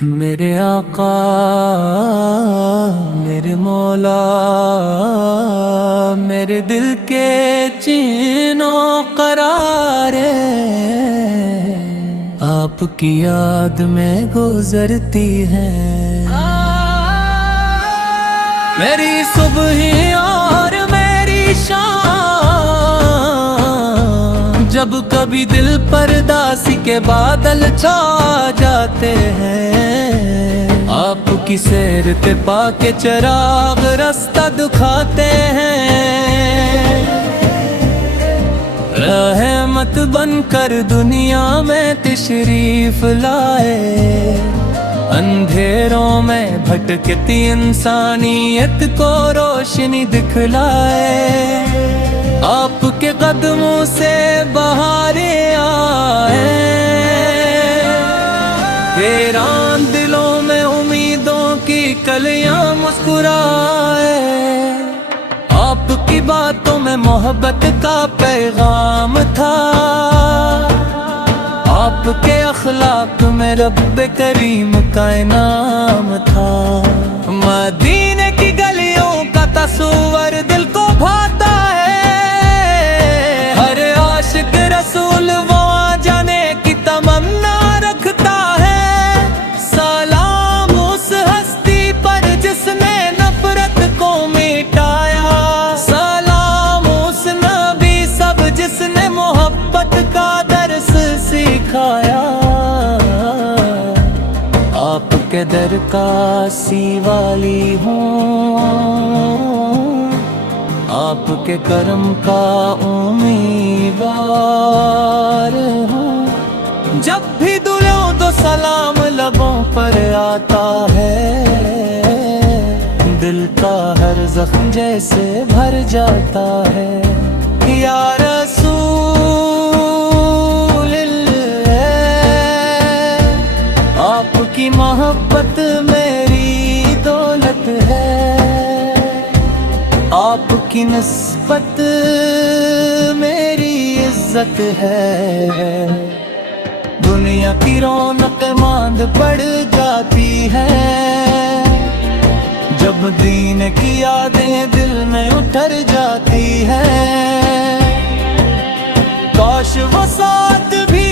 میرے آقا میرے مولا میرے دل کے چین و قرار آپ کی یاد میں گزرتی ہے میری صبح اور میری شام جب کبھی دل پر داسی کے بادل چھا جاتے ہیں آپ کی سیر پہ پا کے چراغ رستہ دکھاتے ہیں رحمت بن کر دنیا میں تشریف لائے اندھیروں میں بھٹکتی انسانیت کو روشنی دکھلائے آپ کے قدموں سے بہاریں آئے ویران دلوں میں امیدوں کی کلیاں مسکرائے آپ کی باتوں میں محبت کا پیغام تھا آپ کے اخلاق میں رب کریم کا انعام تھا مدینے کی گلیوں کا تصور دل کو بھاتا ہے ہر عاشق رسول وہاں جانے کی تمنا رکھتا ہے سلام اس ہستی پر جس نے نفرت کو مٹایا سلام اس نبی سب جس نے محبت کا درس سکھایا آپ کے در کا سیوالی ہوں آپ کے کرم کا امیدوار ہوں جب بھی دلوں تو سلام لبوں پر آتا ہے دل کا ہر زخم جیسے بھر جاتا ہے یا رسول اللہ آپ کی محبت میری دولت ہے آپ کی نسبت میری عزت ہے دنیا کی رونق ماند پڑ جاتی ہے جب دین کی یادیں دل میں اتر جاتی ہے کاش وہ ساتھ بھی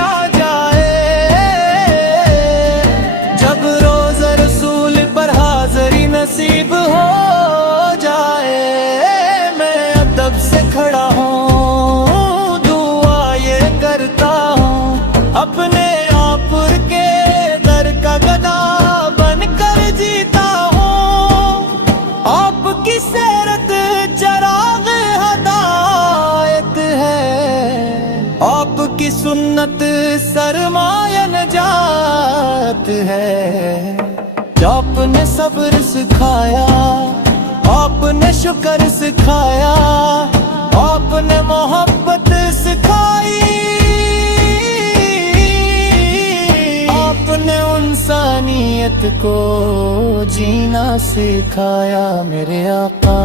آ جائے جب روز رسول پر حاضری نصیب ہو جائے میں ادب سے کھڑا ہوں دعا یہ کرتا ہوں اپنے آپ کے در کا گدا بن کر جیتا ہوں آپ کی سیرت چراغ ہدایت ہے آپ کی سنت سرمایہ نجات ہے آپ نے صبر سکھایا آپ نے شکر سکھایا آپ نے محبت سکھائی آپ نے انسانیت کو جینا سکھایا میرے آقا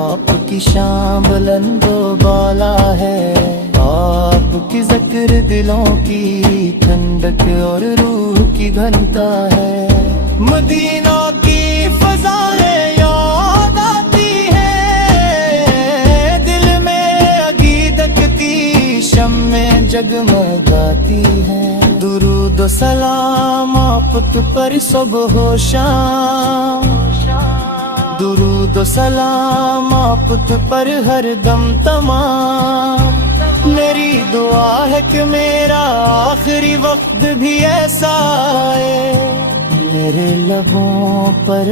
آپ کی شان بلند و بالا ہے آپ کی ذکر دلوں کی ٹھنڈک اور روح کی گھنتا ہے مدینہ کی فضائیں یاد آتی ہیں دل میں عقیدت کی شمع جگمگاتی ہیں درود و سلام آپ پر صبح و شام درود و سلام آپ پر ہر دم تمام میری دعا ہے کہ میرا آخری وقت بھی ایسا آئے میرے لبوں پر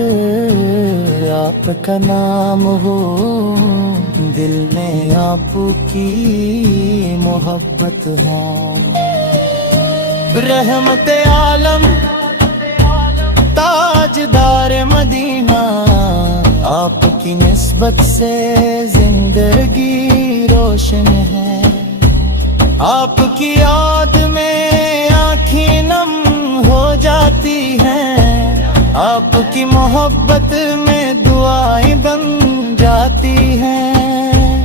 آپ کا نام ہو دل میں آپ کی محبت ہو رحمت عالم تاجدار مدینہ آپ کی نسبت سے زندگی روشن ہے آپ کی یاد میں آنکھیں نم ہو جاتی ہیں آپ کی محبت میں دعائیں بن جاتی ہیں